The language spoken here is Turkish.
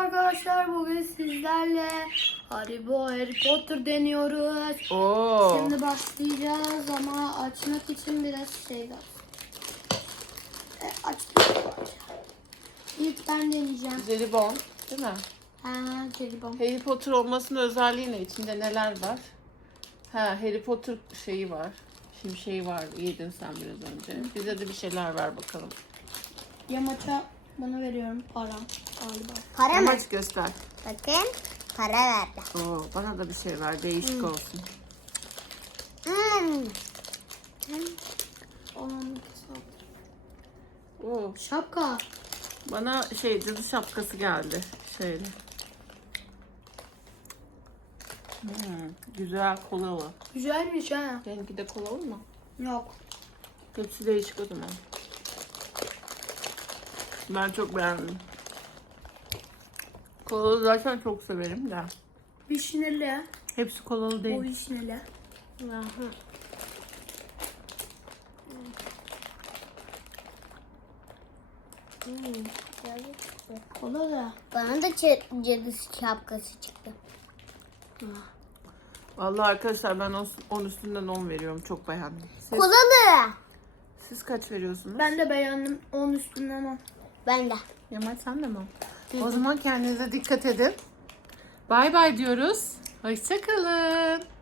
arkadaşlar, bugün sizlerle Harry Potter deniyoruz. Oo. Şimdi başlayacağız ama açmak için biraz şey lazım. Açtık. İlk ben deneyeceğim. Jelibon değil mi? Jelibon. Harry Potter olmasının özelliği ne? İçinde neler var? Harry Potter şeyi var. Şimşeği var. Yedin sen biraz önce. Bize de bir şeyler ver bakalım. Yamaça bana veriyorum para galiba. Para mı? Amaç göster. Bakın para verdi. Oo, bana da bir şey ver. Değişik olsun. Onun Oo. şapka. Bana cadı şapkası geldi. Şöyle. Güzel kolalı. Güzelmiş ha. Benimki de kolalı mı? Yok. Hepsi değişik o zaman. Ben çok beğendim. Kolalı zaten çok severim de. Vişneli. Hepsi kolalı O değil. vişneli. Kola da. Bana da cadı şapkası çıktı. Vallahi arkadaşlar ben 10 üstünden 10 veriyorum. Çok beğendim. Kolalı. Siz kaç veriyorsunuz? Ben de beğendim. 10 üstünden 10. Ben de. Yaman sen de mi? O zaman kendinize dikkat edin. Bay bay diyoruz. Hoşça kalın.